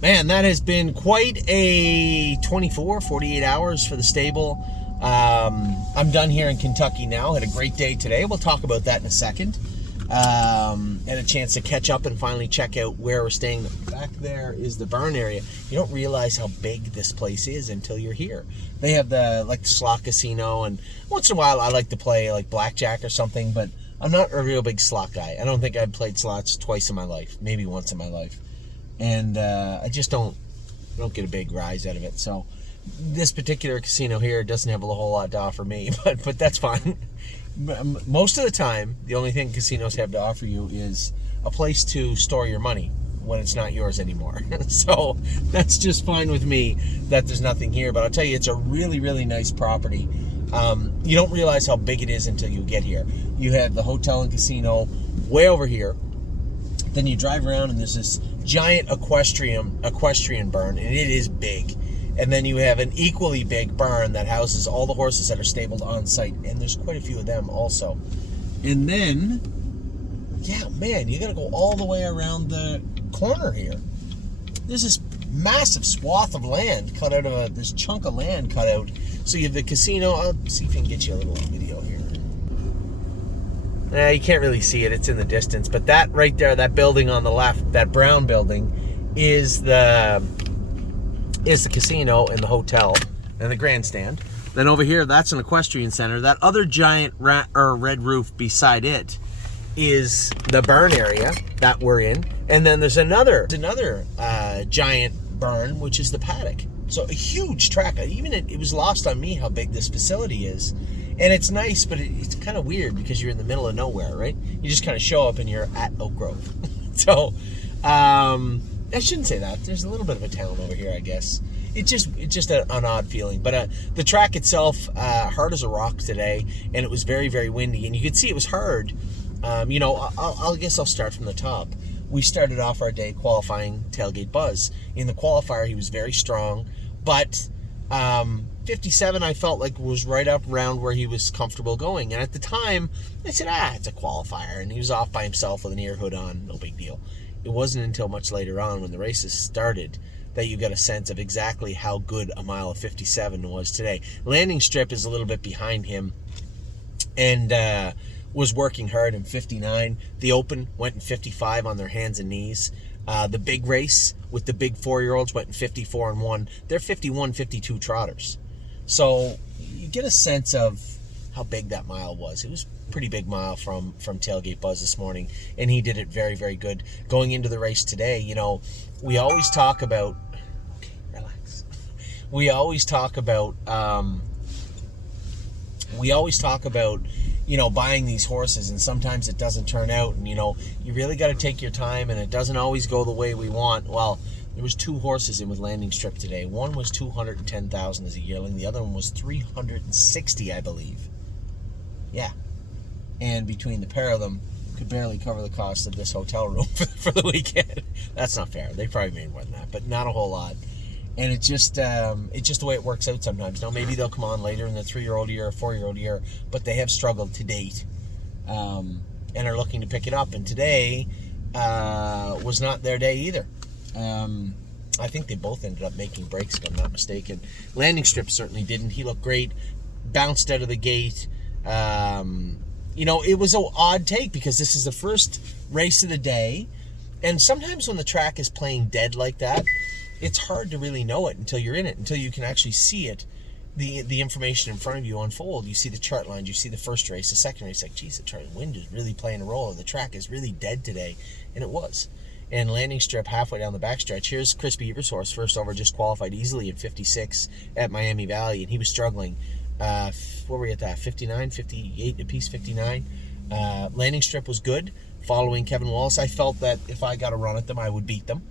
Man, that has been quite a 48 hours for the stable. I'm done here in Kentucky now. Had a great day today. We'll talk about that in a second. Had a chance to catch up and finally check out where we're staying. Back there is the barn area. You don't realize how big this place is until you're here. They have the slot casino, and once in a while I like to play like blackjack or something, but I'm not a real big slot guy. I don't think I've played slots twice in my life, maybe once in my life. And I just don't get a big rise out of it. So this particular casino here doesn't have a whole lot to offer me, but that's fine. Most of the time, the only thing casinos have to offer you is a place to store your money when it's not yours anymore. So that's just fine with me that there's nothing here. But I'll tell you, it's a really, really nice property. You don't realize how big it is until you get here. You have the hotel and casino way over here. Then you drive around and there's this giant equestrian barn, and it is big. And then you have an equally big barn that houses all the horses that are stabled on site, and there's quite a few of them also. And then, yeah, man, you gotta go all the way around the corner here. There's this massive swath of land cut out of this chunk of land cut out. So you have the casino. I'll see if I can get you a little video here. You can't really see it, it's in the distance, but that right there, that building on the left, that brown building, is the casino and the hotel and the grandstand. Then over here, that's an equestrian center. That other giant red roof beside it is the barn area that we're in, and then there's another giant barn, which is the paddock. So a huge tract. Even it was lost on me how big this facility is. And it's nice, but it's kind of weird because you're in the middle of nowhere, right? You just kind of show up and you're at Oak Grove. So, I shouldn't say that. There's a little bit of a town over here, I guess. It's just an odd feeling. But the track itself, hard as a rock today, and it was very, very windy. And you could see it was hard. I guess I'll start from the top. We started off our day qualifying Tailgate Buzz. In the qualifier, he was very strong, but 57 I felt like was right up around where he was comfortable going. And at the time, I said, it's a qualifier. And he was off by himself with an ear hood on, no big deal. It wasn't until much later on when the races started that you got a sense of exactly how good a mile of 57 was today. Landing Strip is a little bit behind him and was working hard in 59. The Open went in 55 on their hands and knees. The big race with the big 4-year-olds went in 54 and 1. They're 51, 52 trotters. So you get a sense of how big that mile was. It was a pretty big mile from Tailgate Buzz this morning, and he did it very, very good. Going into the race today, we always talk about... Okay, relax. We always talk about... buying these horses, and sometimes it doesn't turn out, and you really got to take your time, and it doesn't always go the way we want. Well, there was 2 horses in with Landing Strip today. One was $210,000 as a yearling. The other one was $360,000, I believe. Yeah, and between the pair of them, could barely cover the cost of this hotel room for the weekend. That's not fair. They probably made more than that, but not a whole lot. And it's just the way it works out sometimes. Now, maybe they'll come on later in the 3-year-old year or 4-year-old year, but they have struggled to date and are looking to pick it up. And today was not their day either. I think they both ended up making breaks, if I'm not mistaken. Landing Strip certainly didn't. He looked great, bounced out of the gate. It was an odd take because this is the first race of the day. And sometimes when the track is playing dead like that, it's hard to really know it until you're in it, until you can actually see it, the information in front of you unfold. You see the chart lines, you see the first race, the second race, like, geez, the wind is really playing a role, and the track is really dead today, and it was. And Landing Strip halfway down the backstretch. Here's Chris Beaver's horse, first over, just qualified easily in 56 at Miami Valley, and he was struggling. Where were we at that? 59, 58 apiece, 59. Landing Strip was good, following Kevin Wallace. I felt that if I got a run at them, I would beat them.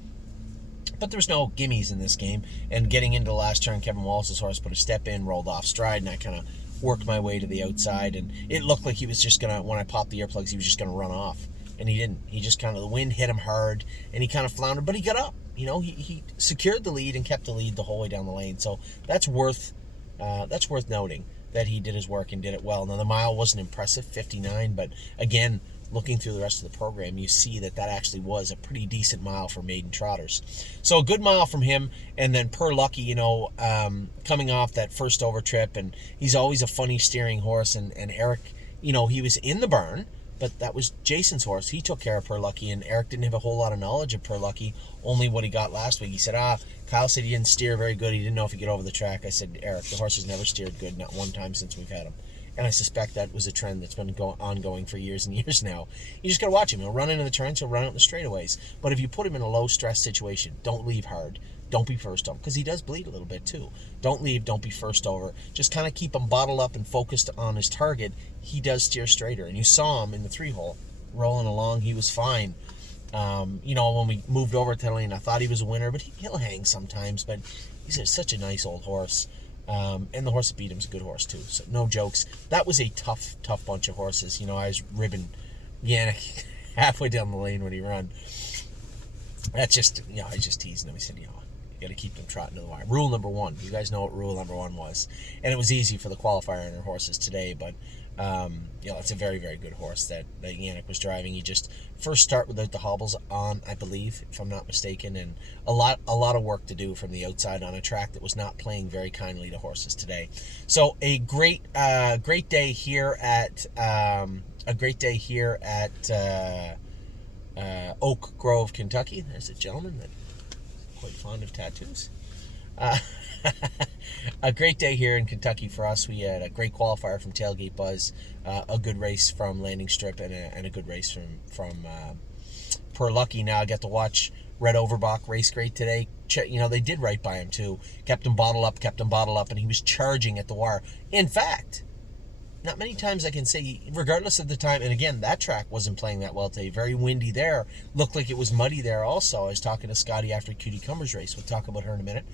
But there's no gimmies in this game. And getting into the last turn, Kevin Wallace's horse put a step in, rolled off stride, and I kind of worked my way to the outside. And it looked like he was just going to, when I popped the earplugs, he was just going to run off. And he didn't. He just the wind hit him hard, and he kind of floundered, but he got up. He secured the lead and kept the lead the whole way down the lane. So that's worth noting that he did his work and did it well. Now, the mile wasn't impressive, 59, but again, looking through the rest of the program, you see that actually was a pretty decent mile for maiden trotters. So a good mile from him, and then Per Lucky, coming off that first over trip, and he's always a funny steering horse, and Eric, he was in the barn, but that was Jason's horse. He took care of Per Lucky, and Eric didn't have a whole lot of knowledge of Per Lucky, only what he got last week. He said, Kyle said he didn't steer very good. He didn't know if he'd get over the track. I said, Eric, the horse has never steered good, not one time since we've had him. And I suspect that was a trend that's been ongoing for years and years now. You just got to watch him. He'll run into the turns. He'll run out in the straightaways. But if you put him in a low-stress situation, don't leave hard. Don't be first over, because he does bleed a little bit too. Don't leave. Don't be first over. Just kind of keep him bottled up and focused on his target. He does steer straighter. And you saw him in the 3-hole rolling along. He was fine. When we moved over to Lane, I thought he was a winner, but he'll hang sometimes. But he's such a nice old horse. And the horse that beat him is a good horse too. So no jokes. That was a tough bunch of horses. I was ribbing Yannick halfway down the lane when he ran. That's just, I was just teasing him. He said, you got to keep them trotting to the wire. Rule number 1. You guys know what rule number 1 was. And it was easy for the qualifier and our horses today, but it's a very, very good horse that Yannick was driving. He just first start without the hobbles on, I believe, if I'm not mistaken, and a lot of work to do from the outside on a track that was not playing very kindly to horses today. So a great day here at Oak Grove, Kentucky. There's a gentleman that's quite fond of tattoos. A great day here in Kentucky for us. We had a great qualifier from Tailgate Buzz, a good race from Landing Strip, and a good race from Per Lucky. Now I got to watch Red Overbach race great today. They did right by him too. Kept him bottled up, and he was charging at the wire. In fact, not many times I can say, regardless of the time, and again, that track wasn't playing that well today. Very windy there. Looked like it was muddy there also. I was talking to Scotty after Cutie Cumber's race. We'll talk about her in a minute.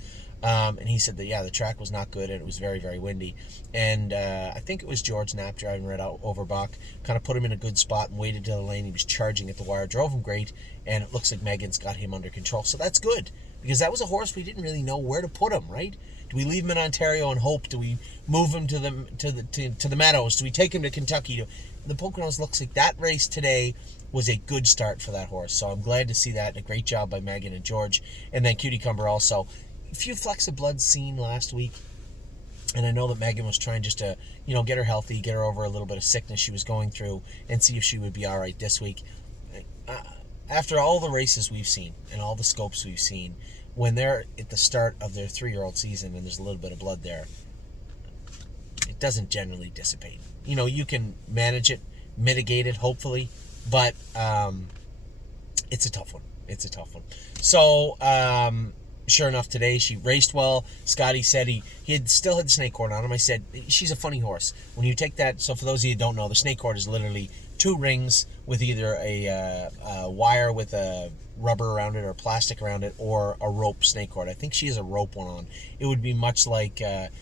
And he said that, the track was not good and it was very, very windy. And I think it was George Knapp driving Red Overbach, kind of put him in a good spot and waited to the lane. He was charging at the wire, drove him great, and it looks like Megan's got him under control. So that's good, because that was a horse we didn't really know where to put him, right? Do we leave him in Ontario and hope? Do we move him to the Meadows? Do we take him to Kentucky? The Poconos looks like that race today was a good start for that horse. So I'm glad to see that. A great job by Megan and George. And then Cutie Cumber also. A few flecks of blood seen last week. And I know that Megan was trying just to, get her healthy, get her over a little bit of sickness she was going through, and see if she would be all right this week. After all the races we've seen and all the scopes we've seen, when they're at the start of their 3-year-old season and there's a little bit of blood there, it doesn't generally dissipate. You can manage it, mitigate it, hopefully, but it's a tough one. So, sure enough, today she raced well. Scotty said he still had the snake cord on him. I said, she's a funny horse. When you take that, so for those of you who don't know, the snake cord is literally 2 rings with either a wire with a rubber around it or plastic around it, or a rope snake cord. I think she has a rope one on. It would be much like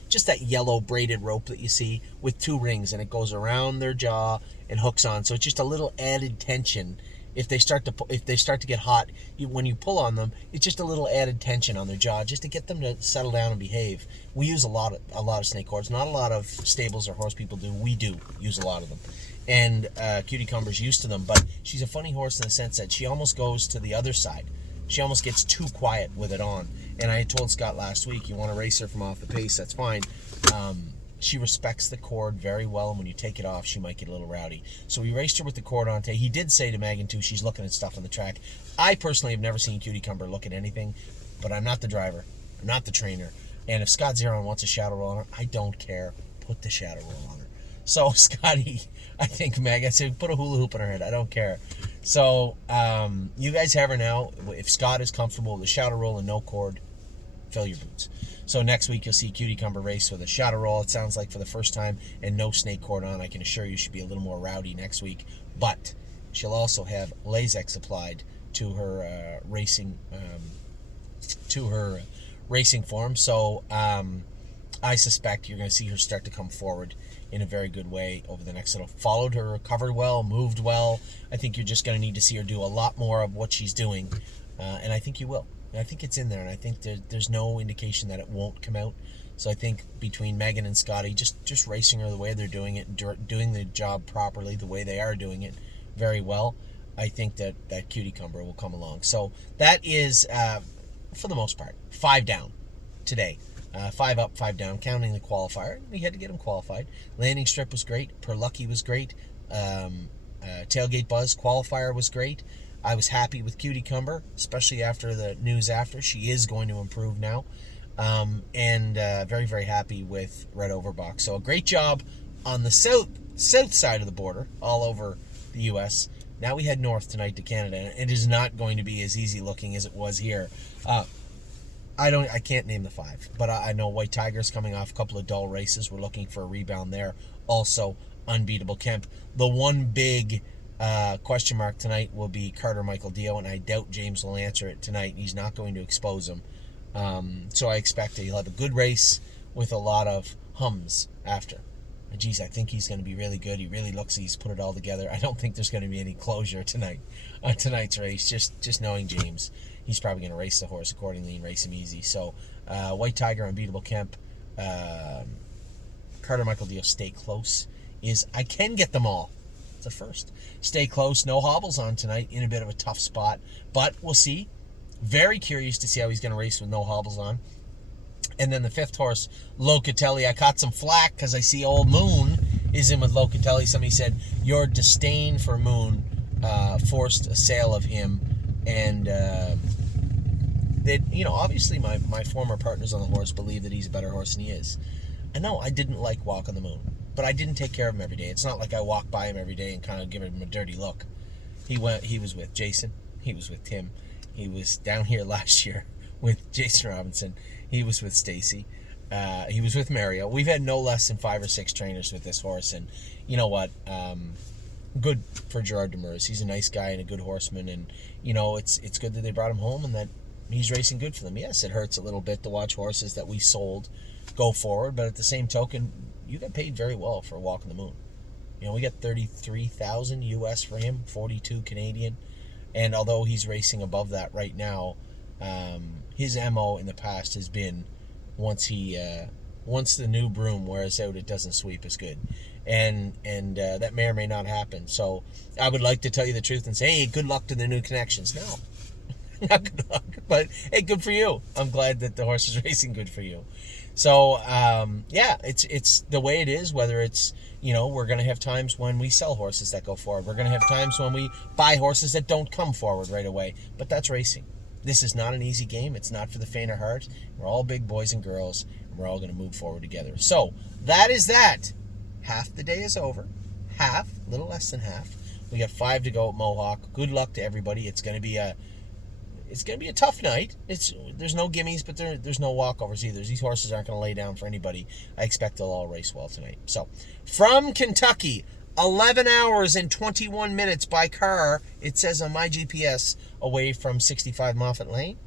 just that yellow braided rope that you see with 2 rings, and it goes around their jaw and hooks on. So it's just a little added tension. If they start to get hot, when you pull on them, it's just a little added tension on their jaw, just to get them to settle down and behave. We use a lot of snake cords. Not a lot of stables or horse people do. We do use a lot of them, and Cutie Cumber's used to them. But she's a funny horse in the sense that she almost goes to the other side. She almost gets too quiet with it on. And I told Scott last week, you want to race her from off the pace, that's fine. She respects the cord very well, and when you take it off, she might get a little rowdy. So we raced her with the cord on today. He did say to Megan, too, she's looking at stuff on the track. I personally have never seen Cutie Cumber look at anything, but I'm not the driver. I'm not the trainer. And if Scott Zeron wants a shadow roll on her, I don't care. Put the shadow roll on her. So, Scotty, I think Megan said, put a hula hoop in her head. I don't care. So, you guys have her now. If Scott is comfortable with a shadow roll and no cord, fill your boots. So next week you'll see Cutie Cumber race with a shadow roll, it sounds like, for the first time, and no snake cord on. I can assure you she'll be a little more rowdy next week. But she'll also have Lasix applied to her racing form. So I suspect you're going to see her start to come forward in a very good way over the next little. Followed her, recovered well, moved well. I think you're just going to need to see her do a lot more of what she's doing, and I think you will. I think it's in there, and I think there's no indication that it won't come out. So I think between Megan and Scotty, just racing her the way they're doing it, and doing the job properly the way they are doing it, very well, I think that Cutie Cumber will come along. So that is, for the most part, 5 down today. 5 up, 5 down, counting the qualifier. We had to get him qualified. Landing strip was great. Per Lucky was great. Tailgate Buzz qualifier was great. I was happy with Cutie Cumber, especially after the news after. She is going to improve now. And very, very happy with Red Overbach. So a great job on the south side of the border, all over the U.S. Now we head north tonight to Canada, and it is not going to be as easy looking as it was here. I can't name the 5, but I know White Tigers coming off a couple of dull races. We're looking for a rebound there. Also, Unbeatable Kemp. The one big question mark tonight will be Carter Michael Dio, and I doubt James will answer it tonight. He's not going to expose him. So I expect that he'll have a good race with a lot of hums after. Geez, I think he's going to be really good. He really looks like he's put it all together. I don't think there's going to be any closure tonight on tonight's race. Just knowing James, he's probably going to race the horse accordingly and race him easy. So White Tiger, Unbeatable Kemp, Carter Michael Dio, Stay Close is I can get them all. It's a first. Stay Close, no hobbles on tonight, in a bit of a tough spot, but we'll see. Very curious to see how he's going to race with no hobbles on. And then the 5th horse, Locatelli. I caught some flack because I see Old Moon is in with Locatelli. Somebody said, your disdain for Moon forced a sale of him. And, obviously my former partners on the horse believe that he's a better horse than he is. And no, I didn't like Walk on the Moon. But I didn't take care of him every day. It's not like I walk by him every day and kind of give him a dirty look. He was with Jason. He was with Tim. He was down here last year with Jason Robinson. He was with Stacy. He was with Mario. We've had no less than 5 or 6 trainers with this horse, and you know what? Good for Gerard Demers. He's a nice guy and a good horseman, and it's good that they brought him home and that he's racing good for them. Yes, it hurts a little bit to watch horses that we sold go forward, but at the same token, you got paid very well for a Walk on the Moon. We got $33,000 US for him, 42 Canadian. And although he's racing above that right now, his MO in the past has been once the new broom wears out, it doesn't sweep as good. And that may or may not happen. So I would like to tell you the truth and say, hey, good luck to the new connections. No, not good luck. But hey, good for you. I'm glad that the horse is racing good for you. So, it's the way it is, whether it's, we're going to have times when we sell horses that go forward. We're going to have times when we buy horses that don't come forward right away. But that's racing. This is not an easy game. It's not for the faint of heart. We're all big boys and girls, and we're all going to move forward together. So, that is that. Half the day is over. Half, a little less than half. We got 5 to go at Mohawk. Good luck to everybody. It's going to be a tough night. There's no gimmies, but there's no walkovers either. These horses aren't going to lay down for anybody. I expect they'll all race well tonight. So, from Kentucky, 11 hours and 21 minutes by car, it says on my GPS, away from 65 Moffat Lane.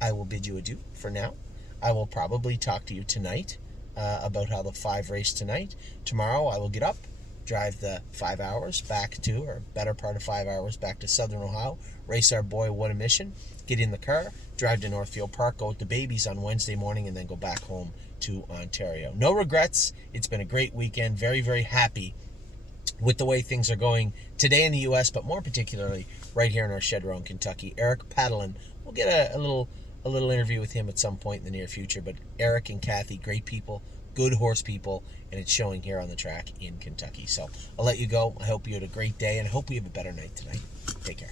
I will bid you adieu for now. I will probably talk to you tonight about how the 5 race tonight. Tomorrow I will get up, drive the 5 hours back to, or better part of 5 hours back to Southern Ohio, race our boy What a Mission, get in the car, drive to Northfield Park, go with the babies on Wednesday morning, and then go back home to Ontario. No regrets. It's been a great weekend. Very, very happy with the way things are going today in the U.S., but more particularly right here in our shed row in Kentucky. Eric Padalin, we'll get a little interview with him at some point in the near future, but Eric and Kathy, great people, good horse people, and it's showing here on the track in Kentucky. So I'll let you go. I hope you had a great day, and I hope we have a better night tonight. Take care.